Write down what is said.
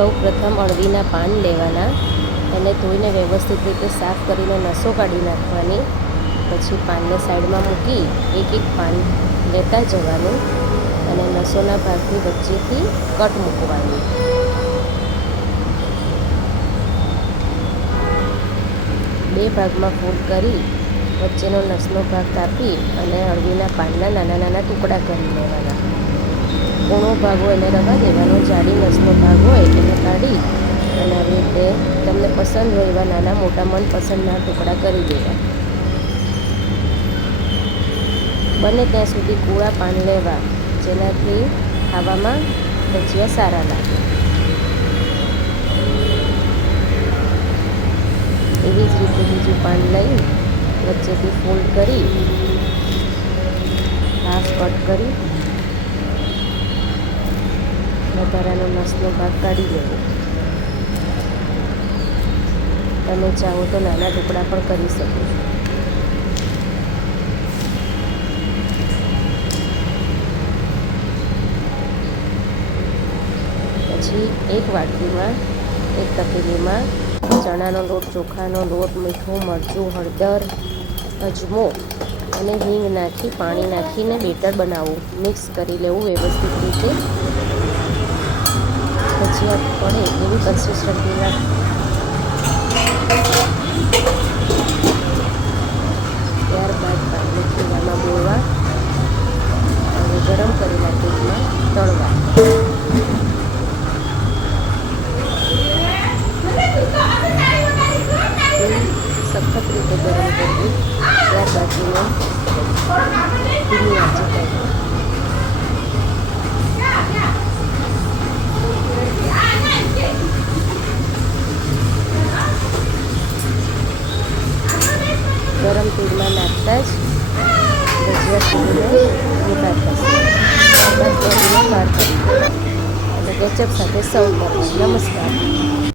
સૌ પ્રથમ અળવીના પાન લેવાના, એને ધોઈને વ્યવસ્થિત રીતે સાફ કરીને નસો કાઢી નાખવાની. પછી પાનને સાઈડમાં મૂકી એક એક પાન લેતા જવાનું અને નસોના ભાગની વચ્ચેથી કટ મૂકવાની. બે ભાગમાં ફોલ્ડ કરી વચ્ચેનો નસનો ભાગ કાપી અને અળવીના પાનના નાના નાના ટુકડા કરી લેવાના. કૂણો ભાગ હોય એને રવા દેવાનો, જાડી નસનો ભાગ હોય એને કાઢી અને આવી રીતે તમને પસંદ હોય એવા નાના મોટા મનપસંદના ટુકડા કરી દેવા. બને ત્યાં સુધી કૂળા પાન લેવા, જેનાથી ખાવામાં ભજીયા સારા લાગે. એવી જ રીતે બીજું પાન લઈ વચ્ચેથી ફોલ્ડ કરી હાફ કટ કરી વધારાનો નસનો ભાગ કાઢી લેવો. તમે ચાહો તો નાના ટુકડા પણ કરી શકો છો. પછી એક વાટકીમાં એક તપેલીમાં ચણાનો લોટ, ચોખાનો લોટ, મીઠું, મરચું, હળદર, અજમો અને હિંગ નાખી પાણી નાખીને બેટર બનાવવું. મિક્સ કરી લેવું વ્યવસ્થિત રીતે. ભજીયા પડે એવી કન્સિસ્ટન્સીના ત્યારબાદ પાનને ખીરામાં બોળવા અને ગરમ કરેલા તેલમાં તળવા. સખત રીતે ગરમ કરવું. ત્યારબાદ તેને ધીમી આંચે તળવું. ગરમ તેલમાં નાખતા જ ભજીયા ફૂલીને મોટા થશે. ત્યારબાદ તેલને બહાર કરી દેવા અને કેચઅપ સાથે સર્વ કરવું. નમસ્કાર.